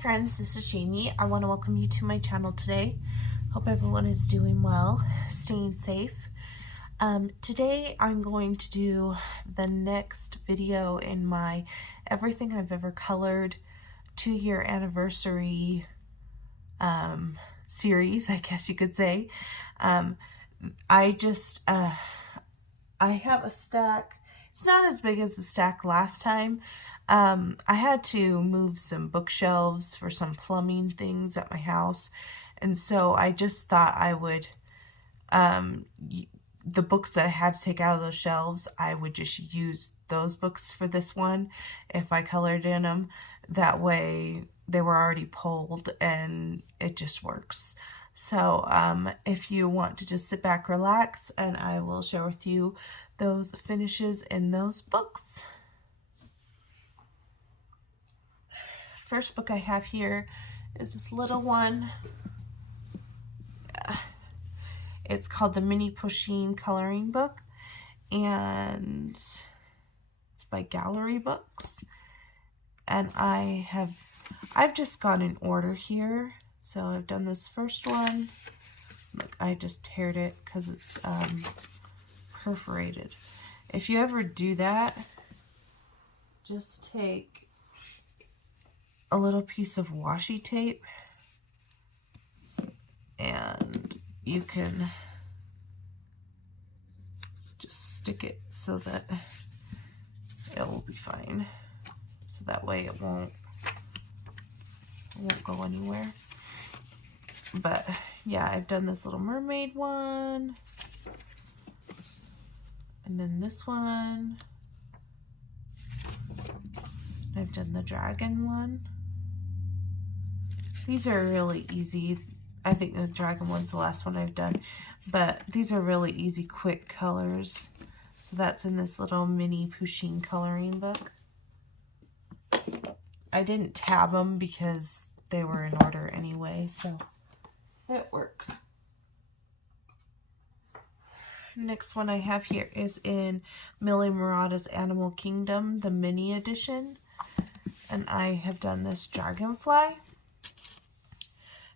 friends, this is Jamie. I want to welcome you to my channel today. Hope everyone is doing well, staying safe. Today I'm going to do the next video in my Everything I've Ever Colored 2-year anniversary series, I guess you could say. I have a stack. It's not as big as the stack last time. I had to move some bookshelves for some plumbing things at my house, and so I just thought I would, the books that I had to take out of those shelves, I would just use those books for this one if I colored in them. That way they were already pulled and it just works. So if you want to just sit back, relax, and I will share with you those finishes in those books. First book I have here is this little one. It's called the Mini Pusheen coloring book, and it's by Gallery Books. And I've just gone in order here. So I've done this first one. Look, I just teared it because it's perforated. If you ever do that, just take a little piece of washi tape and you can just stick it so that it will be fine. So that way it won't go anywhere. But yeah, I've done this little mermaid one, and then this one. I've done the dragon one. These are really easy. I think the dragon one's the last one I've done, but these are really easy, quick colors. So that's in this little mini Pusheen coloring book. I didn't tab them because they were in order anyway, so it works. Next one I have here is in Millie Murata's Animal Kingdom, the mini edition. And I have done this Dragonfly.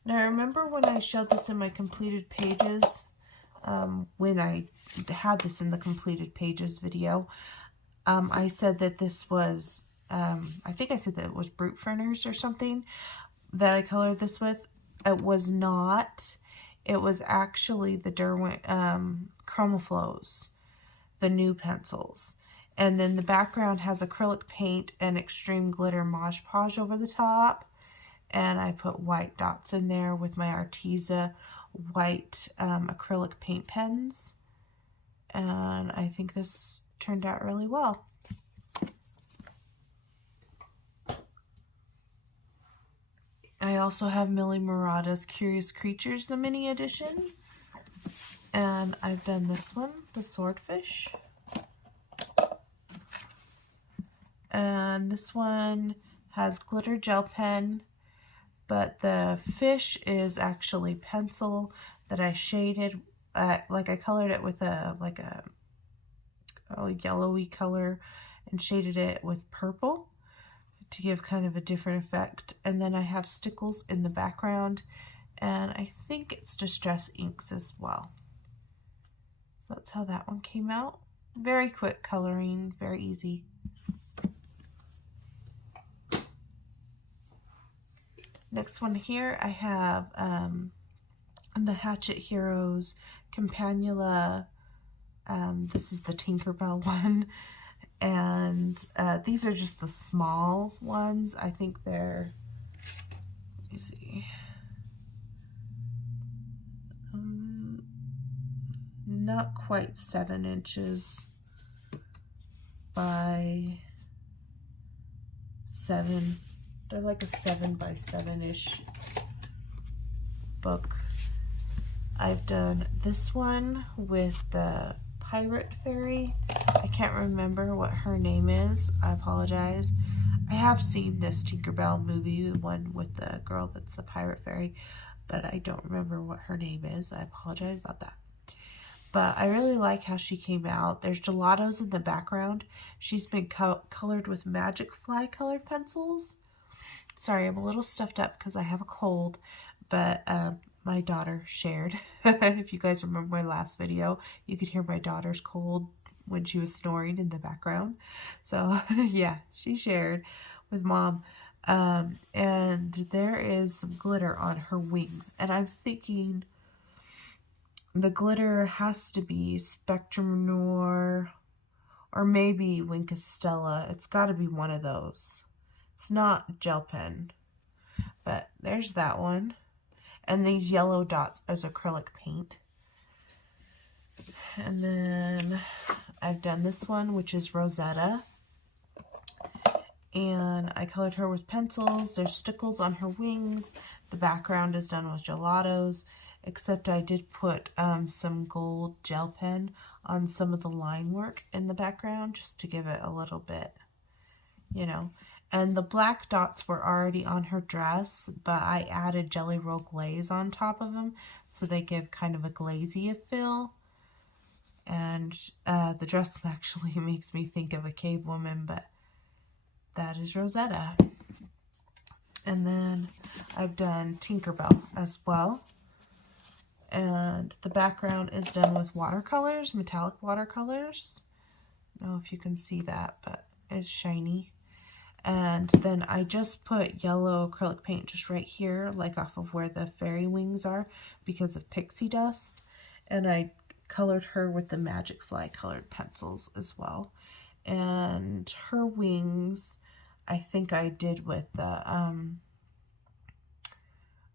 Now, remember when I showed this in my completed pages, when I had this in the completed pages video, I said that this was, I think I said that it was Brute Furners or something that I colored this with. It was not. It was actually the Derwent Chromaflows, the new pencils. And then the background has acrylic paint and extreme glitter Mod Podge over the top. And I put white dots in there with my Arteza white acrylic paint pens. And I think this turned out really well. I also have Millie Murata's Curious Creatures, the mini edition. And I've done this one, the Swordfish. And this one has glitter gel pen, but the fish is actually pencil that I shaded, like I colored it with a yellowy color and shaded it with purple to give kind of a different effect. And then I have stickles in the background, and I think it's Distress inks as well. So that's how that one came out. Very quick coloring, very easy. Next one here, I have the Hatchet Heroes Campanula. This is the Tinkerbell one. And these are just the small ones. I think they're, let me see, not quite 7 inches by 7. They're like a 7 by 7-ish book. I've done this one with the pirate fairy. I can't remember what her name is. I apologize. I have seen this Tinkerbell movie, the one with the girl that's the pirate fairy, but I don't remember what her name is. I apologize about that. But I really like how she came out. There's gelatos in the background. She's been colored with Magic Fly colored pencils. Sorry, I'm a little stuffed up because I have a cold, but my daughter shared. If you guys remember my last video, you could hear my daughter's cold when she was snoring in the background. So yeah, she shared with Mom. And there is some glitter on her wings, and I'm thinking the glitter has to be Spectrum Noir or maybe Wink Stella. It's got to be one of those. It's not gel pen, but there's that one. And these yellow dots as acrylic paint. And then I've done this one, which is Rosetta. And I colored her with pencils. There's stickles on her wings. The background is done with gelatos, except I did put some gold gel pen on some of the line work in the background just to give it a little bit, you know. And the black dots were already on her dress, but I added Jelly Roll glaze on top of them, so they give kind of a glazy feel. And the dress actually makes me think of a cave woman, but that is Rosetta. And then I've done Tinkerbell as well. And the background is done with watercolors, metallic watercolors. I don't know if you can see that, but it's shiny. And then I just put yellow acrylic paint just right here, like off of where the fairy wings are, because of pixie dust. And I colored her with the Magic Fly colored pencils as well. And her wings, I think I did with the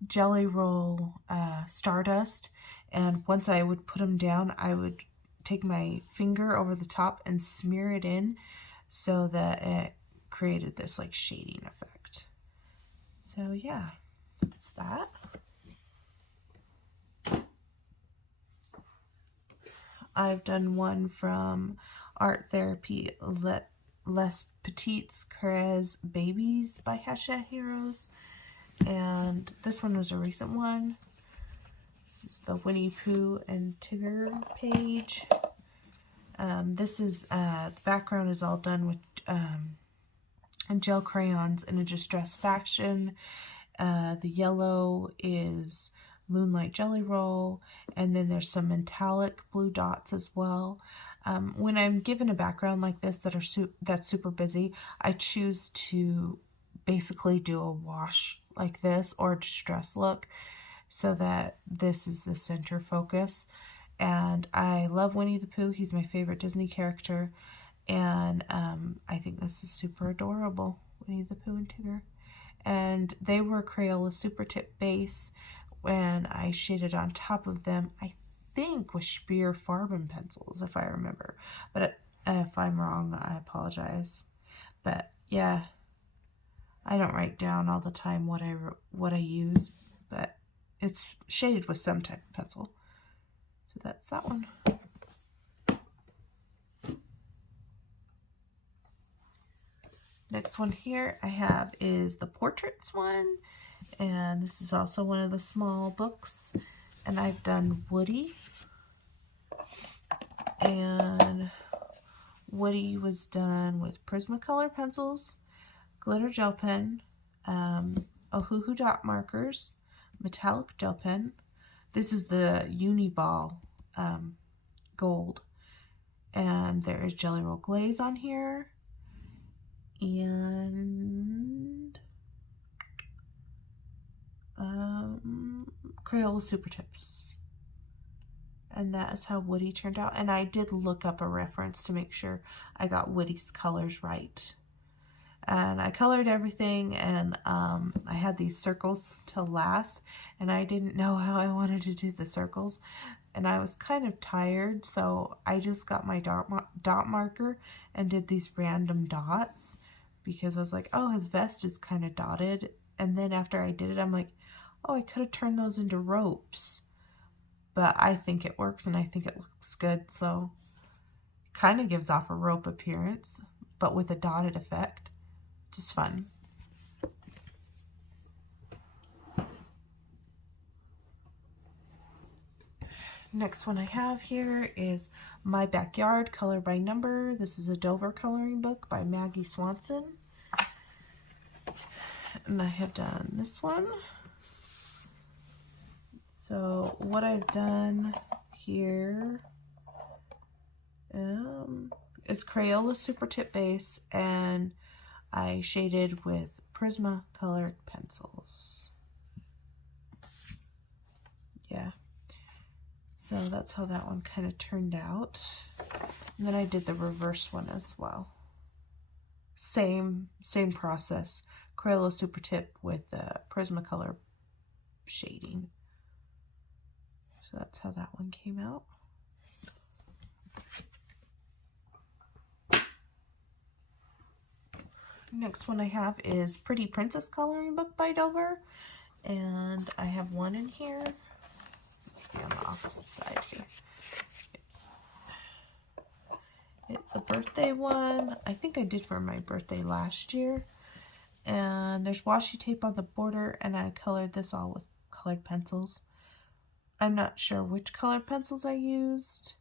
Jelly Roll Stardust. And once I would put them down, I would take my finger over the top and smear it in so that it created this like shading effect. So yeah, that's that. I've done one from Art Therapy Les Petites Crez Babies by Hatchet Heroes. And this one was a recent one. This is the Winnie, Pooh, and Tigger page. This is, the background is all done with gel crayons in a distressed fashion. The yellow is Moonlight Jelly Roll, and then there's some metallic blue dots as well. When I'm given a background like this that's super busy, I choose to basically do a wash like this or a distress look so that this is the center focus. And I love Winnie the Pooh. He's my favorite Disney character. And I think this is super adorable, Winnie the Pooh and Tigger. And they were Crayola Super Tip base when I shaded on top of them, I think with Spear Farben pencils, if I remember. But if I'm wrong, I apologize. But yeah, I don't write down all the time what I use, but it's shaded with some type of pencil. So that's that one. Next one here I have is the portraits one, and this is also one of the small books, and I've done Woody, and Woody was done with Prismacolor pencils, glitter gel pen, Ohuhu dot markers, metallic gel pen. This is the Uniball gold, and there is Jelly Roll glaze on here. And Crayola Super Tips. And that is how Woody turned out. And I did look up a reference to make sure I got Woody's colors right. And I colored everything, and I had these circles to last, and I didn't know how I wanted to do the circles. And I was kind of tired, so I just got my dot marker and did these random dots. Because I was like, oh, his vest is kind of dotted. And then after I did it, I'm like, oh, I could have turned those into ropes. But I think it works, and I think it looks good. So kind of gives off a rope appearance, but with a dotted effect. Just fun. Next one I have here is My Backyard, Color by Number. This is a Dover coloring book by Maggie Swanson. And I have done this one. So what I've done here is Crayola Super Tip Base, and I shaded with Prisma colored pencils. Yeah. So that's how that one kind of turned out. And then I did the reverse one as well. Same process. Crayola Super Tip with the Prismacolor shading. So that's how that one came out. Next one I have is Pretty Princess Coloring Book by Dover. And I have one in here. Let's be on the opposite side here. It's a birthday one. I think I did for my birthday last year. And there's washi tape on the border, and I colored this all with colored pencils. I'm not sure which colored pencils I used,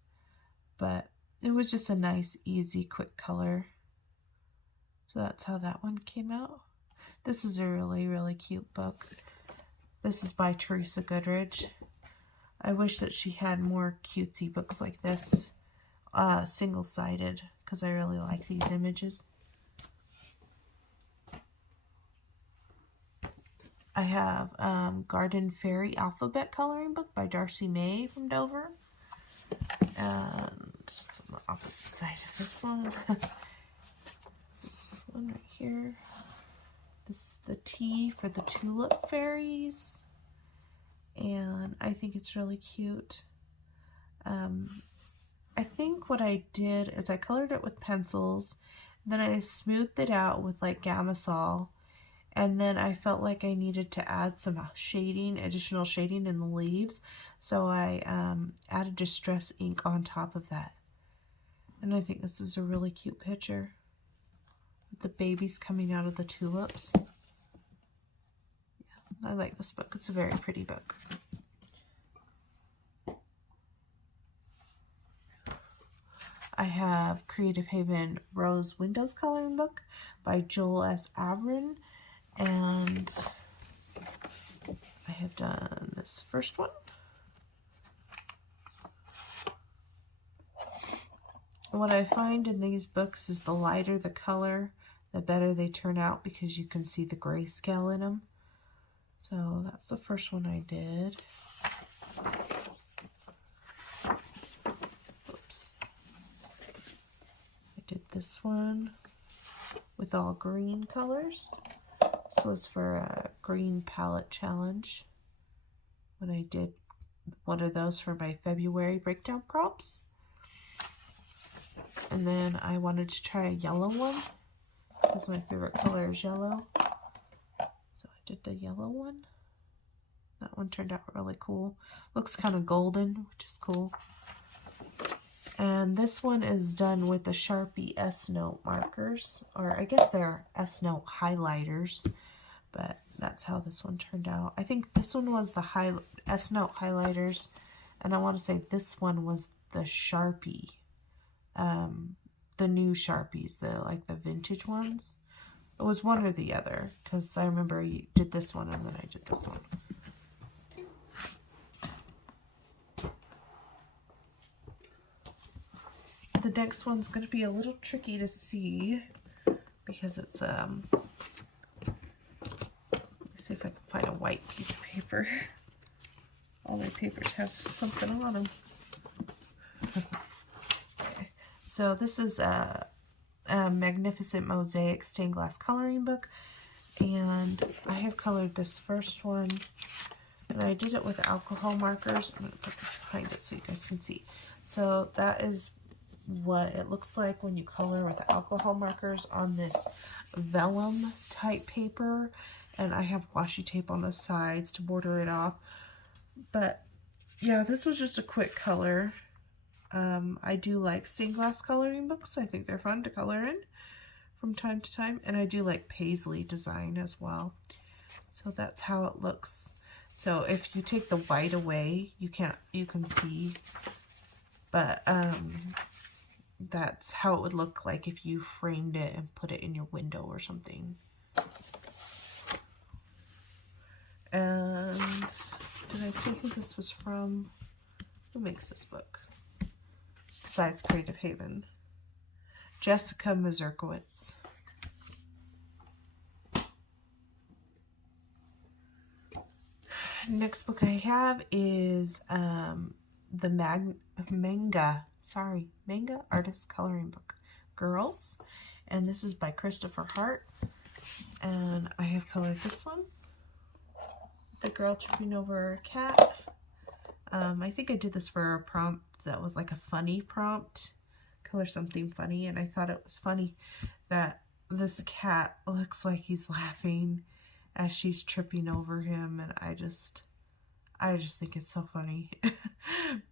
but it was just a nice, easy, quick color. So that's how that one came out. This is a really, really cute book. This is by Teresa Goodridge. I wish that she had more cutesy books like this, single-sided, because I really like these images. I have Garden Fairy Alphabet Coloring Book by Darcy May from Dover. And it's on the opposite side of this one. This one right here. This is the T for the Tulip Fairies. And I think it's really cute. I think what I did is I colored it with pencils. Then I smoothed it out with like Gamasol. And then I felt like I needed to add some shading, additional shading in the leaves. So I added Distress ink on top of that. And I think this is a really cute picture. With the babies coming out of the tulips. Yeah, I like this book. It's a very pretty book. I have Creative Haven Rose Windows Coloring Book by Joel S. Avron. And I have done this first one. What I find in these books is the lighter the color, the better they turn out, because you can see the grayscale in them. So that's the first one I did. Oops. I did this one with all green colors. This was for a green palette challenge when I did one of those for my February breakdown prompts. And then I wanted to try a yellow one because my favorite color is yellow. So I did the yellow one. That one turned out really cool. Looks kind of golden, which is cool. And this one is done with the Sharpie S-Note markers, or I guess they're S-Note highlighters, but that's how this one turned out. I think this one was the S-Note highlighters, and I want to say this one was the Sharpie, the new Sharpies, like the vintage ones. It was one or the other, because I remember you did this one and then I did this one. The next one's going to be a little tricky to see because it's, let me see if I can find a white piece of paper. All my papers have something on them. Okay. So this is a Magnificent Mosaic stained glass coloring book, and I have colored this first one, and I did it with alcohol markers. I'm going to put this behind it so you guys can see. So that is what it looks like when you color with alcohol markers on this vellum type paper, and I have washi tape on the sides to border it off. But yeah, this was just a quick color. I do like stained glass coloring books. I think they're fun to color in from time to time, and I do like paisley design as well. So that's how it looks. So if you take the white away, you can see, but that's how it would look like if you framed it and put it in your window or something. And did I say who this was from? Who makes this book? Besides Creative Haven. Jessica Mazurkowitz. Next book I have is the manga artist coloring book, Girls. And this is by Christopher Hart. And I have colored this one. The girl tripping over a cat. I think I did this for a prompt that was like a funny prompt. Color something funny. And I thought it was funny that this cat looks like he's laughing as she's tripping over him, and I just think it's so funny.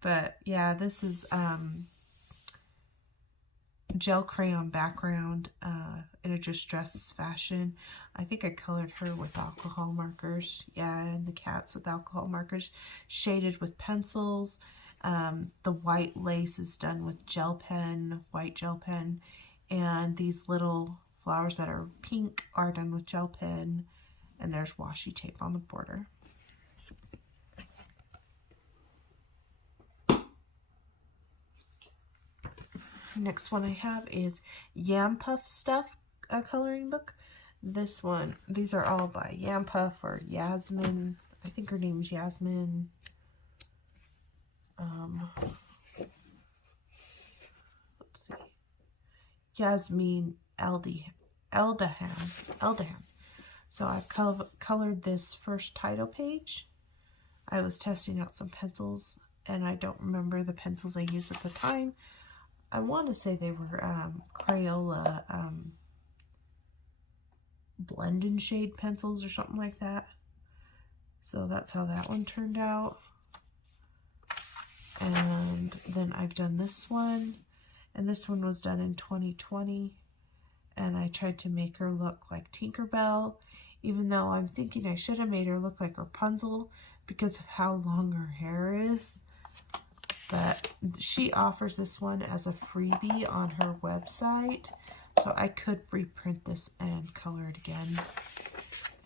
But yeah, this is gel crayon background in a distress fashion. I think I colored her with alcohol markers. Yeah, and the cats with alcohol markers, shaded with pencils. The white lace is done with gel pen, white gel pen, and these little flowers that are pink are done with gel pen. And there's washi tape on the border. Next one I have is Yampa Stuff, a coloring book. This one, these are all by Yampa for Yasmin. I think her name's Yasmin. Let's see. Yasmin Eldaham. So I've colored this first title page. I was testing out some pencils, and I don't remember the pencils I used at the time. I want to say they were Crayola blend and shade pencils or something like that. So that's how that one turned out. And then I've done this one, and this one was done in 2020. And I tried to make her look like Tinkerbell, even though I'm thinking I should have made her look like Rapunzel because of how long her hair is. But she offers this one as a freebie on her website, so I could reprint this and color it again.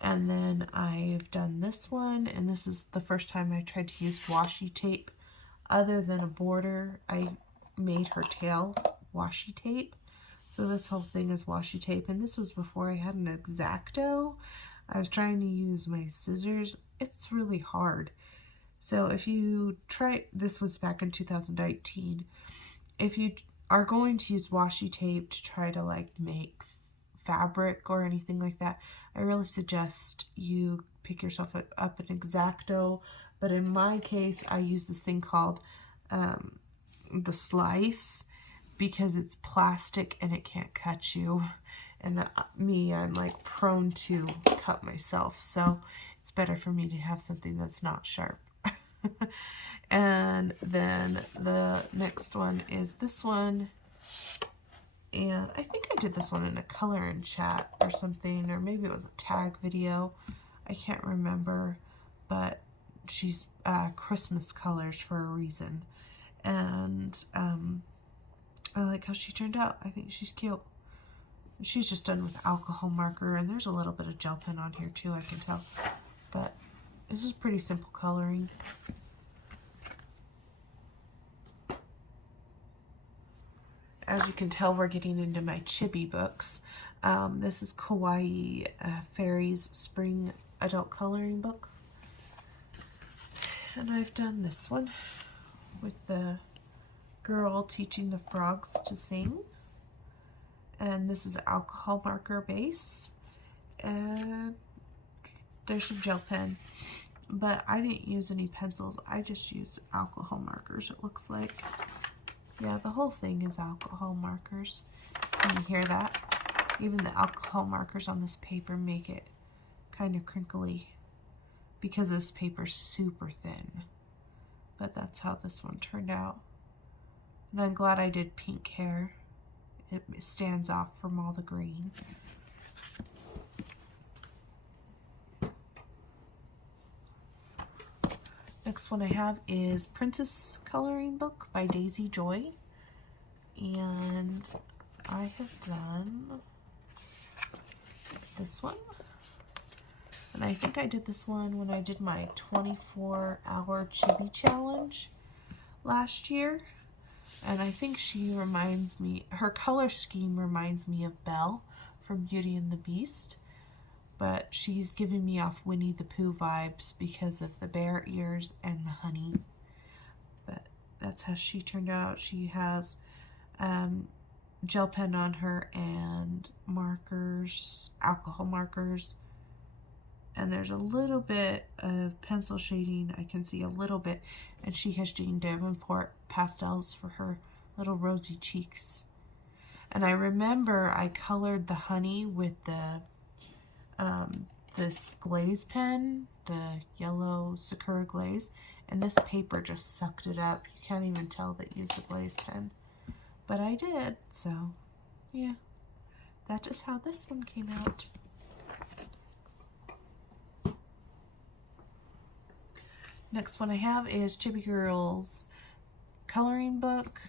And then I've done this one, and this is the first time I tried to use washi tape other than a border. I made her tail washi tape. So this whole thing is washi tape, and this was before I had an X-Acto. I was trying to use my scissors. It's really hard. So if you try, this was back in 2019. If you are going to use washi tape to try to like make fabric or anything like that, I really suggest you pick yourself up an X-Acto. But in my case, I use this thing called the Slice, because it's plastic and it can't cut you. And I'm like prone to cut myself, so it's better for me to have something that's not sharp. And then the next one is this one, and I think I did this one in a color and chat or something, or maybe it was a tag video, I can't remember, but she's Christmas colors for a reason. And I like how she turned out. I think she's cute. She's just done with alcohol marker, and there's a little bit of gel pen on here too, I can tell. But this is pretty simple coloring. As you can tell, we're getting into my Chibi books. This is Kawaii Fairies Spring Adult Coloring Book. And I've done this one with the girl teaching the frogs to sing. And this is alcohol marker base. And there's some gel pen. But I didn't use any pencils. I just used alcohol markers, it looks like. Yeah, the whole thing is alcohol markers. Can you hear that? Even the alcohol markers on this paper make it kind of crinkly because this paper's super thin. But that's how this one turned out. And I'm glad I did pink hair. It stands off from all the green. Next one I have is Princess Coloring Book by Daisy Joy. And I have done this one. And I think I did this one when I did my 24-hour Chibi challenge last year. And I think she reminds me, her color scheme reminds me of Belle from Beauty and the Beast. But she's giving me off Winnie the Pooh vibes because of the bear ears and the honey. But that's how she turned out. She has gel pen on her and markers, alcohol markers. And there's a little bit of pencil shading. I can see a little bit. And she has Jane Davenport pastels for her little rosy cheeks. And I remember I colored the honey with the this glaze pen, the yellow Sakura glaze, and this paper just sucked it up. You can't even tell that you used a glaze pen, but I did. So yeah, that's just how this one came out. Next one I have is Chippy Girls coloring book.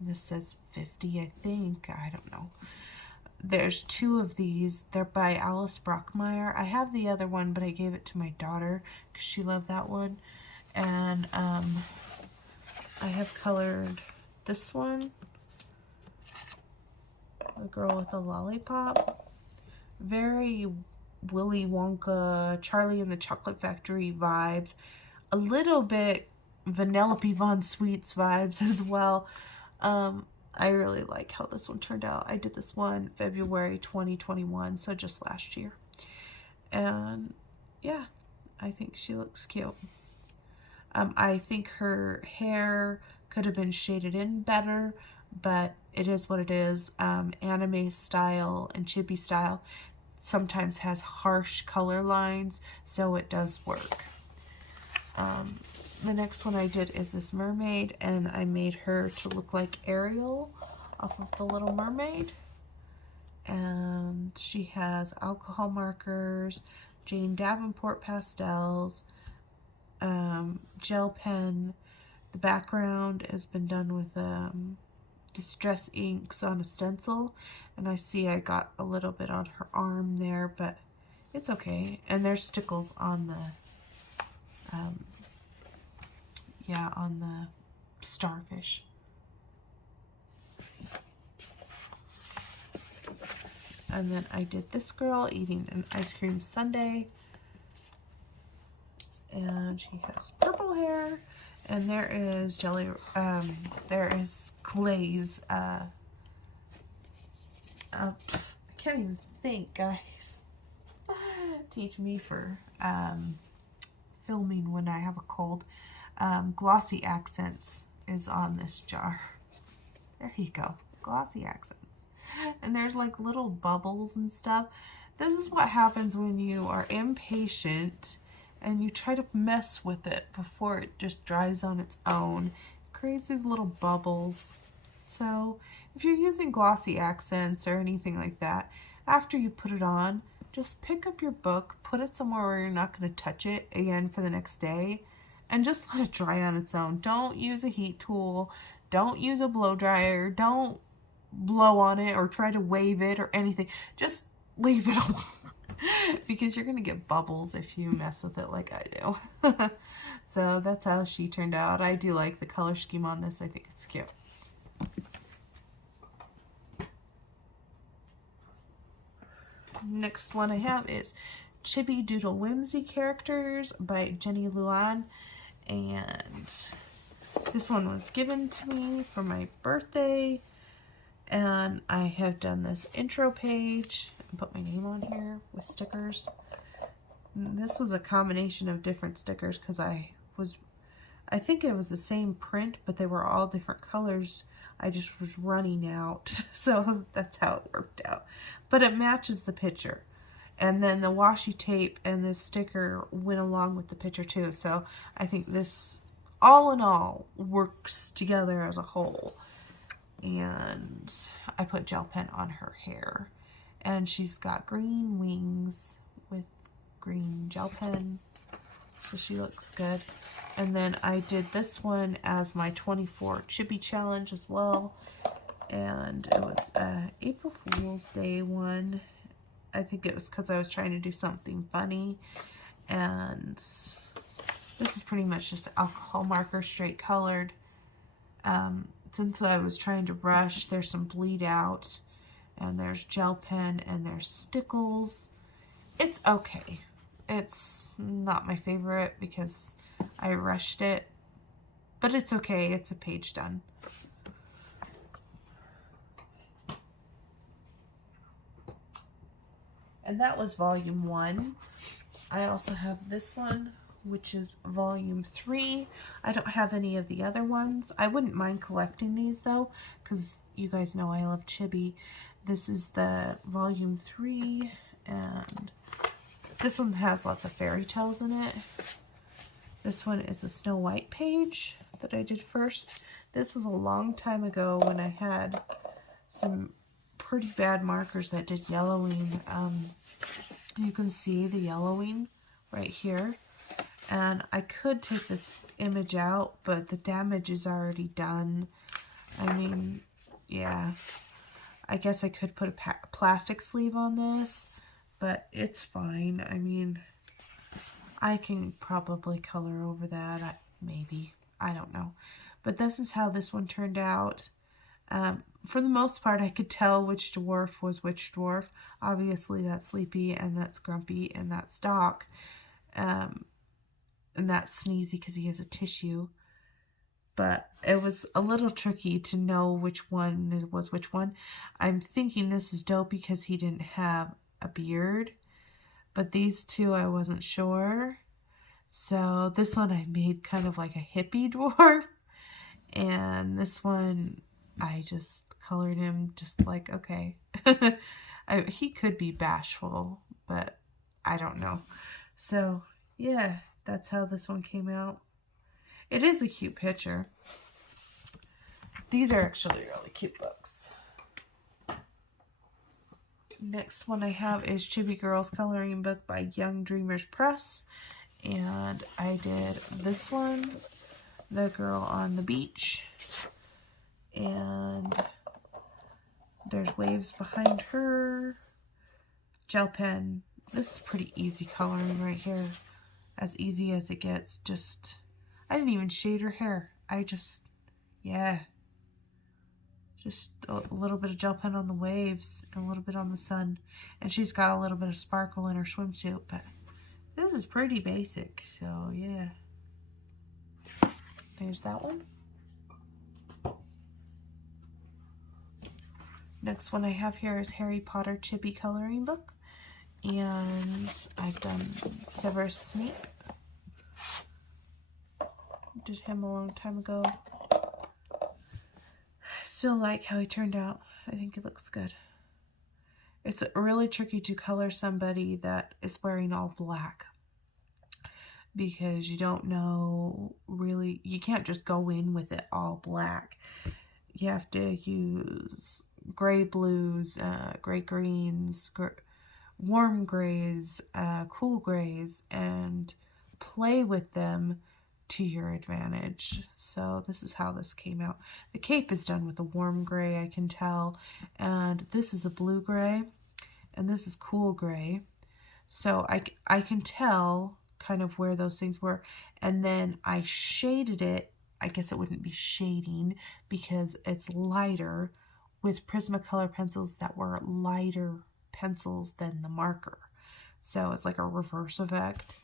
This says 50, I think. I don't know. There's 2 of these. They're by Alice Brockmeyer. I have the other one, but I gave it to my daughter because she loved that one. And I have colored this one, the girl with the lollipop. Very Willy Wonka, Charlie and the Chocolate Factory vibes. A little bit Vanellope Von Sweets vibes as well. I really like how this one turned out. I did this one February 2021, so just last year. And yeah, I think she looks cute. I think her hair could have been shaded in better, but it is what it is. Anime style and chibi style sometimes has harsh color lines, so it does work. The next one I did is this mermaid, and I made her to look like Ariel off of The Little Mermaid. And she has alcohol markers, Jane Davenport pastels, gel pen. The background has been done with distress inks on a stencil, and I see I got a little bit on her arm there, but it's okay. And there's stickles on the on the starfish. And then I did this girl eating an ice cream sundae, and she has purple hair, and there is jelly, there is glaze, I can't even think, guys. Teach me for filming when I have a cold. Glossy Accents is on this jar. There you go, Glossy Accents. And there's like little bubbles and stuff. This is what happens when you are impatient and you try to mess with it before it just dries on its own. It creates these little bubbles. So if you're using glossy accents or anything like that, after you put it on, just pick up your book, put it somewhere where you're not going to touch it again for the next day, and just let it dry on its own. Don't use a heat tool. Don't use a blow dryer. Don't blow on it or try to wave it or anything. Just leave it alone. Because you're going to get bubbles if you mess with it like I do. So that's how she turned out. I do like the color scheme on this. I think it's cute. Next one I have is Chibi Doodle Whimsy Characters by Jenny Luan. And this one was given to me for my birthday. And I have done this intro page and put my name on here with stickers. And this was a combination of different stickers because I think it was the same print, but they were all different colors. I just was running out, so that's how it worked out. But it matches the picture. And then the washi tape and the sticker went along with the picture too. So I think this, all in all, works together as a whole. And I put gel pen on her hair. And she's got green wings with green gel pen. So she looks good. And then I did this one as my 24 Chippy challenge as well. And it was April Fool's Day one. I think it was because I was trying to do something funny. And this is pretty much just alcohol marker, straight colored. Since I was trying to brush, there's some bleed out, and there's gel pen, and there's stickles. It's okay. It's not my favorite because I rushed it, but it's okay. It's a page done. And that was volume 1. I also have this one, which is volume 3. I don't have any of the other ones. I wouldn't mind collecting these though, because you guys know I love Chibi. This is the volume 3, and this one has lots of fairy tales in it. This one is a Snow White page that I did first. This was a long time ago when I had some pretty bad markers that did yellowing. You can see the yellowing right here. And I could take this image out, but the damage is already done. I mean, yeah. I guess I could put a plastic sleeve on this, but it's fine. I mean, I can probably color over that. Maybe. I don't know. But this is how this one turned out. For the most part, I could tell which dwarf was which dwarf. Obviously, that's Sleepy, and that's Grumpy, and that's Doc. And that's Sneezy because he has a tissue. But it was a little tricky to know which one was which one. I'm thinking this is Dopey because he didn't have a beard. But these two, I wasn't sure. So this one I made kind of like a hippie dwarf. And this one, I just colored him just like, okay. He could be bashful, but I don't know. So, yeah, that's how this one came out. It is a cute picture. These are actually really cute books. Next one I have is Chibi Girls coloring book by Young Dreamers Press. And I did this one, the girl on the beach. And there's waves behind her. Gel pen. This is pretty easy coloring right here. As easy as it gets. I didn't even shade her hair. Yeah. Just a little bit of gel pen on the waves and a little bit on the sun. And she's got a little bit of sparkle in her swimsuit, but this is pretty basic, so yeah. There's that one. Next one I have here is Harry Potter Chibi coloring book. And I've done Severus Snape. Did him a long time ago. Still like how he turned out. I think he looks good. It's really tricky to color somebody that is wearing all black, because you don't know really, you can't just go in with it all black. You have to use gray blues, gray greens, warm grays, cool grays, and play with them to your advantage. So this is how this came out. The cape is done with a warm gray, I can tell, and this is a blue gray, and this is cool gray. So I can tell kind of where those things were, and then I shaded it. I guess it wouldn't be shading because it's lighter, with Prismacolor pencils that were lighter pencils than the marker. So it's like a reverse effect.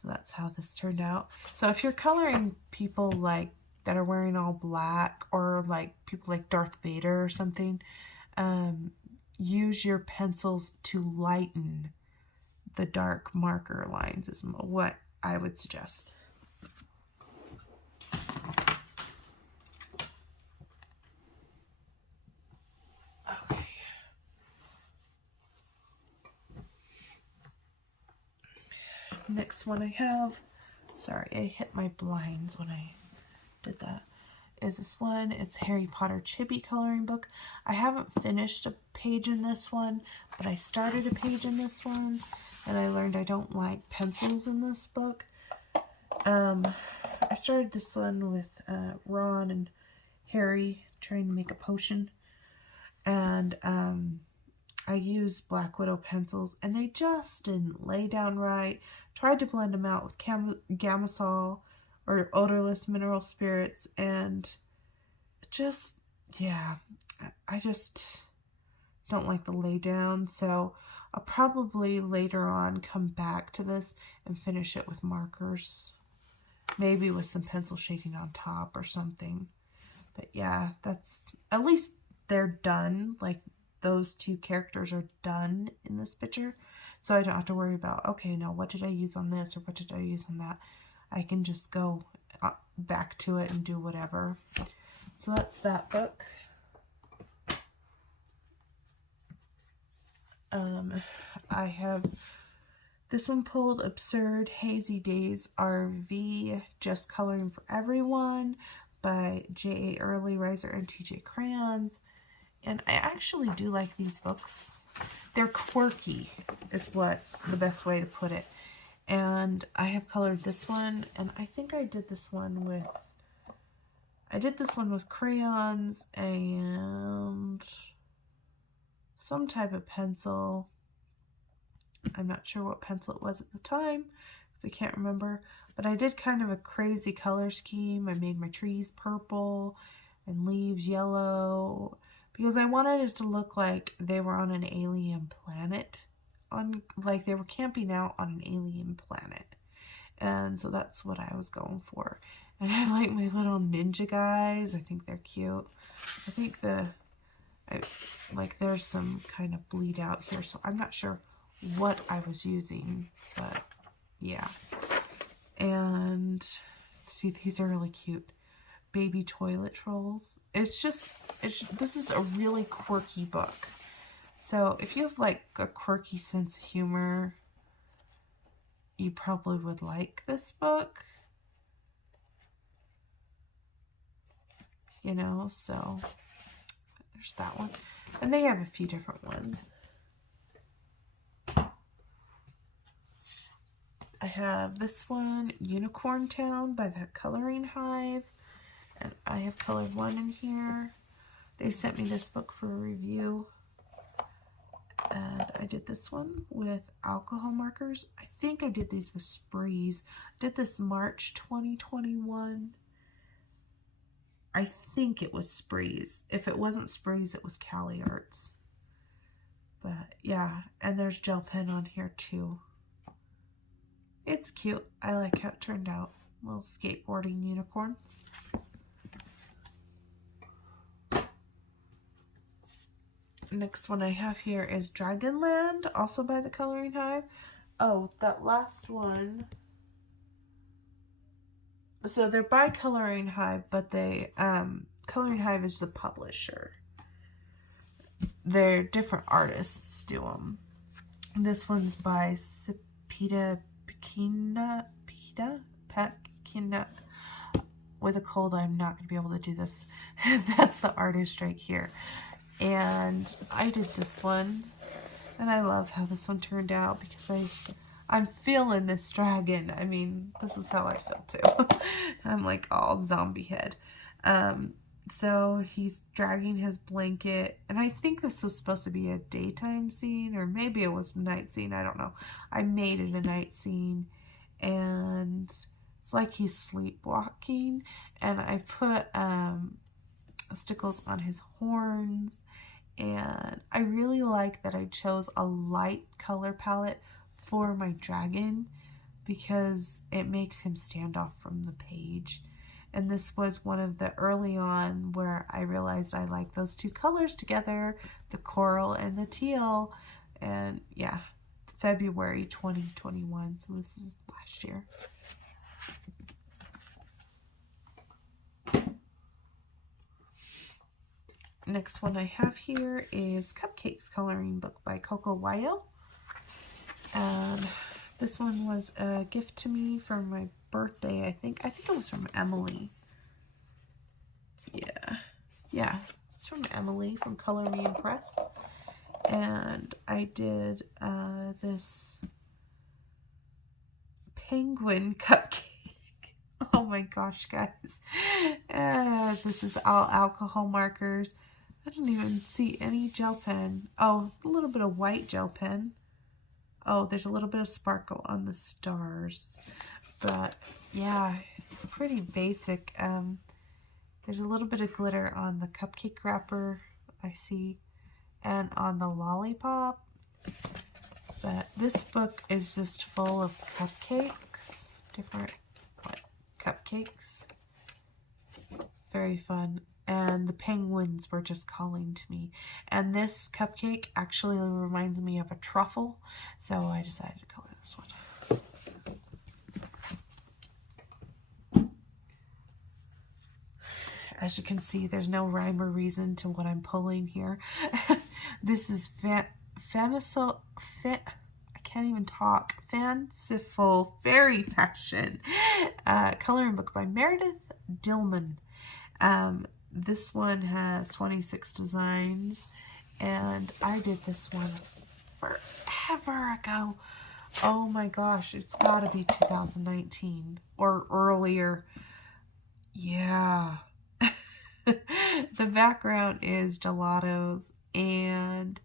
So that's how this turned out. So if you're coloring people like that are wearing all black, or like people like Darth Vader or something, use your pencils to lighten the dark marker lines is what I would suggest. Okay. Next one I have, sorry, I hit my blinds when I did that, is this one. It's Harry Potter Chibi coloring book. I haven't finished a page in this one, but I started a page in this one, and I learned I don't like pencils in this book. I started this one with Ron and Harry trying to make a potion, and I used Black Widow pencils and they just didn't lay down right. Tried to blend them out with Gamasol or odorless mineral spirits, and just, yeah, I just don't like the lay down. So I'll probably later on come back to this and finish it with markers. Maybe with some pencil shading on top or something. But yeah, that's, at least they're done. Like, those two characters are done in this picture. So I don't have to worry about, okay, now what did I use on this or what did I use on that? I can just go back to it and do whatever. So that's that book. I have this one pulled, Absurd Hazy Days RV, Just Coloring for Everyone by J.A. Early, Riser, and T.J. Crayons. And I actually do like these books. They're quirky, is what the best way to put it. And I have colored this one, and I think I did this one with, crayons and some type of pencil. I'm not sure what pencil it was at the time, because I can't remember. But I did kind of a crazy color scheme. I made my trees purple and leaves yellow, because I wanted it to look like they were on an alien planet. Like they were camping out on an alien planet. And so that's what I was going for. And I like my little ninja guys. I think they're cute. I think there's some kind of bleed out here, so I'm not sure what I was using, but yeah. And see, these are really cute. Baby toilet trolls. This is a really quirky book. So if you have like a quirky sense of humor, you probably would like this book. You know, so there's that one. And they have a few different ones. I have this one, Unicorn Town by the Coloring Hive. And I have colored one in here. They sent me this book for a review. And I did this one with alcohol markers. I think I did these with sprays. I did this March 2021. I think it was sprays. If it wasn't sprays, it was Cali Arts. But yeah, and there's gel pen on here too. It's cute. I like how it turned out. Little skateboarding unicorns. Next one I have here is Dragonland, also by the Coloring Hive. Oh, that last one. So they're by Coloring Hive, but they Coloring Hive is the publisher. They're different artists do them. This one's by Peta Pekina. With a cold, I'm not going to be able to do this. That's the artist right here. And I did this one, and I love how this one turned out, because I'm feeling this dragon. I mean, this is how I feel too. I'm like all zombie head. So he's dragging his blanket, and I think this was supposed to be a daytime scene, or maybe it was a night scene. I don't know. I made it a night scene, and it's like he's sleepwalking, and I put stickles on his horns. And I really like that I chose a light color palette for my dragon, because it makes him stand off from the page. And this was one of the early on where I realized I like those two colors together, the coral and the teal. And yeah, February 2021, so this is last year. Next one I have here is Cupcakes coloring book by Coco Wayo. And this one was a gift to me for my birthday, I think. I think it was from Emily. Yeah, it's from Emily from Color Me Impressed. And I did this penguin cupcake. Oh my gosh, guys. This is all alcohol markers. I didn't even see any gel pen. Oh, a little bit of white gel pen. Oh, there's a little bit of sparkle on the stars. But yeah, it's pretty basic. There's a little bit of glitter on the cupcake wrapper, I see, and on the lollipop. But this book is just full of cupcakes, different cupcakes. Very fun. And the penguins were just calling to me. And this cupcake actually reminds me of a truffle, so I decided to color this one. As you can see, there's no rhyme or reason to what I'm pulling here. This is fanciful, I can't even talk, fanciful fairy fashion. Coloring book by Meredith Dillman. This one has 26 designs, and I did this one forever ago. Oh my gosh, it's gotta be 2019 or earlier. Yeah. The background is gelatos, and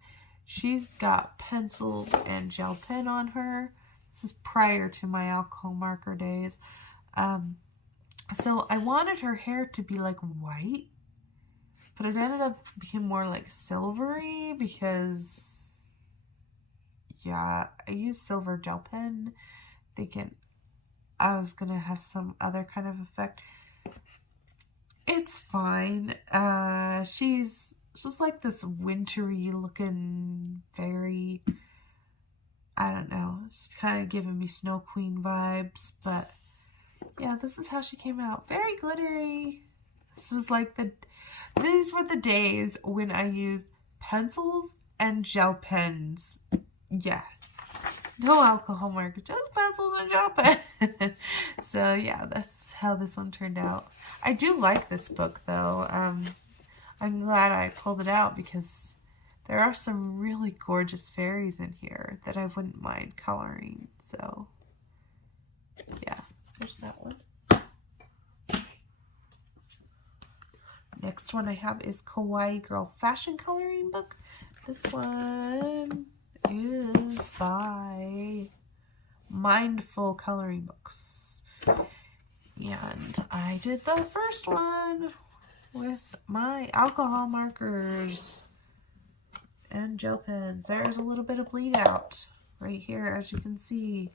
she's got pencils and gel pen on her. This is prior to my alcohol marker days. So I wanted her hair to be like white, but it ended up being more like silvery because, yeah, I used silver gel pen thinking I was gonna have some other kind of effect. It's fine. She's just like this wintry looking fairy. I don't know. It's kind of giving me Snow Queen vibes, but yeah, this is how she came out. Very glittery. This was like these were the days when I used pencils and gel pens. Yeah. No alcohol marker, just pencils and gel pen. So yeah, that's how this one turned out. I do like this book though. I'm glad I pulled it out because there are some really gorgeous fairies in here that I wouldn't mind coloring. So yeah, there's that one. Next one I have is Kawaii Girl Fashion Coloring Book. This one is by Mindful Coloring Books. And I did the first one with my alcohol markers and gel pens. There's a little bit of bleed out right here, as you can see.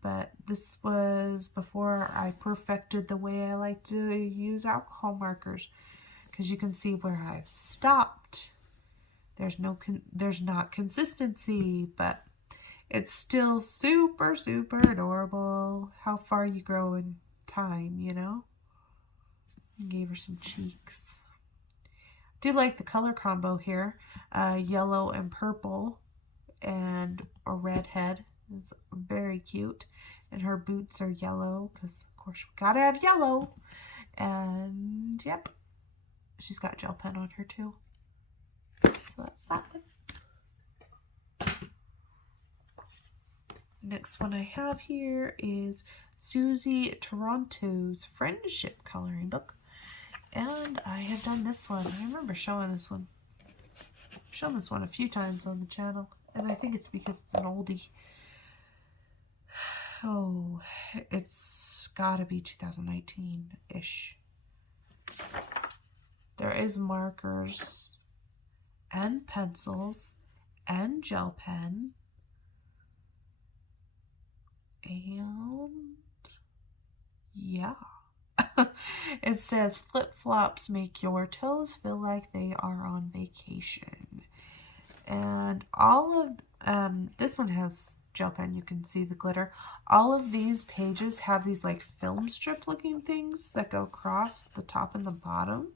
But this was before I perfected the way I like to use alcohol markers. Because you can see where I've stopped. There's not consistency, but it's still super, super adorable. How far you grow in time, you know? Gave her some cheeks. Do like the color combo here. Yellow and purple and a red head is very cute. And her boots are yellow because, of course, we gotta have yellow. And, yep. She's got gel pen on her too. So that's that one. Next one I have here is Susie Toronto's Friendship Coloring Book. And I have done this one. I remember showing this one. I've shown this one a few times on the channel. And I think it's because it's an oldie. Oh, it's gotta be 2019-ish. There is markers and pencils and gel pen. And yeah. It says flip-flops make your toes feel like they are on vacation. And all of this one has gel pen. You can see the glitter. All of these pages have these like film strip looking things that go across the top and the bottom.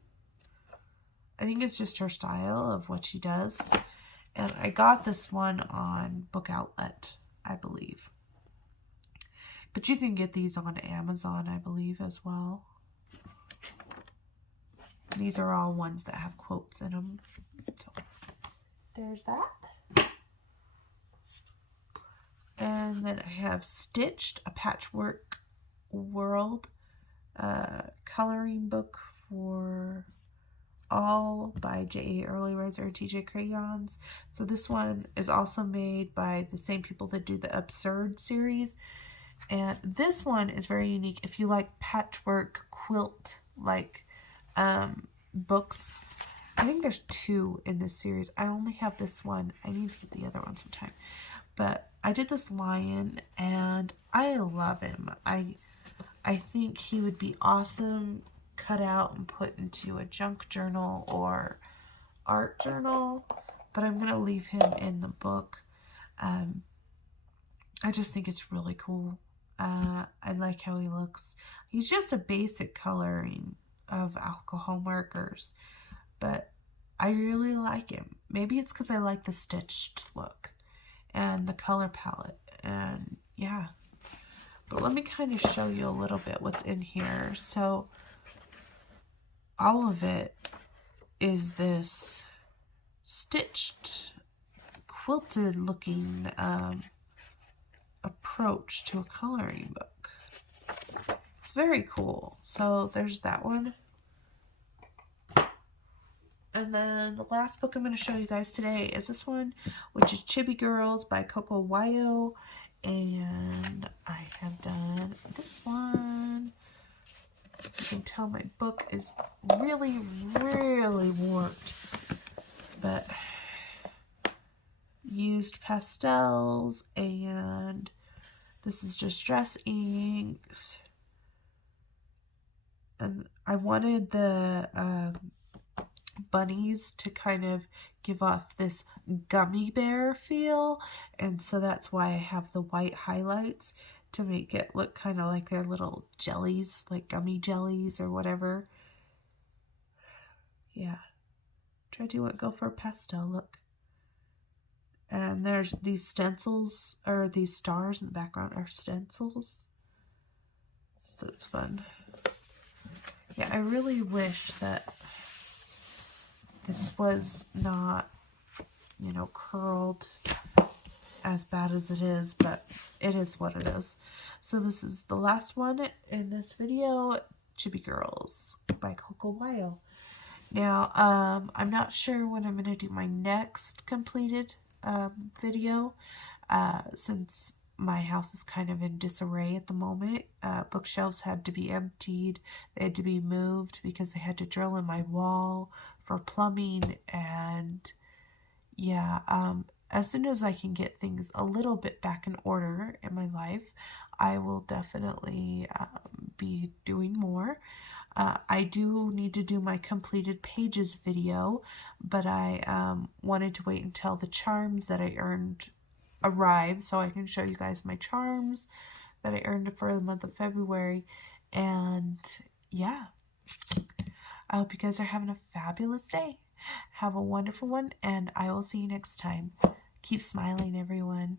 I think it's just her style of what she does. And I got this one on Book Outlet, I believe. But you can get these on Amazon, I believe, as well. These are all ones that have quotes in them. So, there's that. And then I have Stitched, a Patchwork World coloring book for all by J.A. Early Riser and TJ Crayons. So this one is also made by the same people that do the Absurd series. And this one is very unique. If you like patchwork quilt like books, I think there's 2 in this series. I only have this one. I need to get the other one sometime. But I did this lion and I love him. I think he would be awesome cut out and put into a junk journal or art journal, but I'm going to leave him in the book. I just think it's really cool. I like how he looks. He's just a basic coloring of alcohol markers, but I really like him. Maybe it's because I like the stitched look and the color palette, and yeah. But let me kind of show you a little bit what's in here. So all of it is this stitched, quilted looking approach to a coloring book. It's very cool. So there's that one. And then the last book I'm going to show you guys today is this one, which is Chibi Girls by Kawaii. And I have done this one. You can tell my book is really, really warped. But used pastels, and this is Distress inks. And I wanted the bunnies to kind of give off this gummy bear feel, and so that's why I have the white highlights to make it look kind of like their little jellies, like gummy jellies or whatever. Yeah, try to go for a pastel look. And there's these stencils, or these stars in the background are stencils, so it's fun. Yeah, I really wish that this was not, you know, curled as bad as it is, but it is what it is. So this is the last one in this video, Chippy Girls by Kawaii. Now, I'm not sure when I'm going to do my next completed video, since my house is kind of in disarray at the moment. Bookshelves had to be emptied, they had to be moved because they had to drill in my wall for plumbing, and yeah, as soon as I can get things a little bit back in order in my life, I will definitely be doing more. I do need to do my completed pages video, but I wanted to wait until the charms that I earned arrive so I can show you guys my charms that I earned for the month of February. And yeah, I hope you guys are having a fabulous day. Have a wonderful one, and I will see you next time. Keep smiling, everyone.